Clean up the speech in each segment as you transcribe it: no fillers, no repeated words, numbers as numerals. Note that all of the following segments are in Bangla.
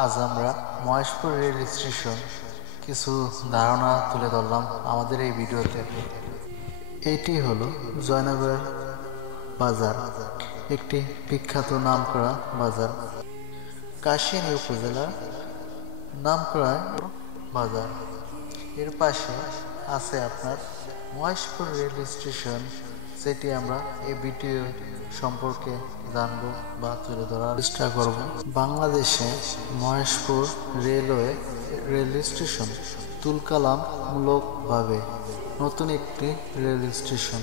আজ আমরা মহেশপুর রেল স্টেশন কিছু ধারণা তুলে ধরলাম আমাদের এই ভিডিওতে। এটি হলো জয়নগর বাজার, একটি বিখ্যাত নামকরা বাজার। কাশিয়ানী উপজেলার নামকরা বাজার। এর পাশে আছে আপনার মহেশপুর রেল স্টেশন, যেটি আমরা এই ভিডিও সম্পর্কে জানবো বা তুলে ধরার চেষ্টা করব। বাংলাদেশে মহেশপুর রেল স্টেশন তুলকালামূলকভাবে নতুন একটি রেল স্টেশন,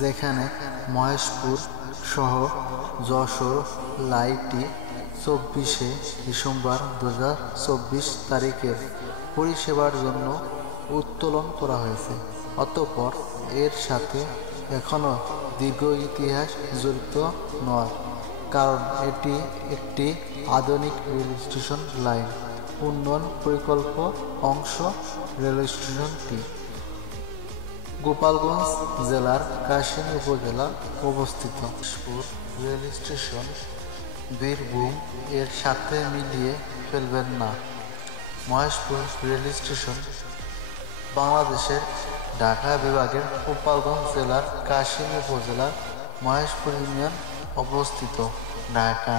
যেখানে মহেশপুর সহ যশোর লাইনটি 24শে ডিসেম্বর 2024 তারিখের পরিষেবার জন্য উত্তোলন করা হয়েছে। অতঃপর এর সাথে এখনও দীর্ঘ ইতিহাস জড়িত নয়, কারণ এটি একটি আধুনিক রেল স্টেশন লাইন উন্নয়ন পরিকল্প অংশ। রেল স্টেশনটি গোপালগঞ্জ জেলার কাশিয়ানী উপজেলায় অবস্থিত। মহেশপুর রেল স্টেশন বীরভূম এর সাথে মিলিয়ে ফেলবেন না। মহেশপুর রেল স্টেশন বাংলাদেশের ঢাকা বিভাগের গোপালগঞ্জ জেলার কাশিয়ানী উপজেলার মহেশপুর ইউনিয়ন অবস্থিত, ঢাকা।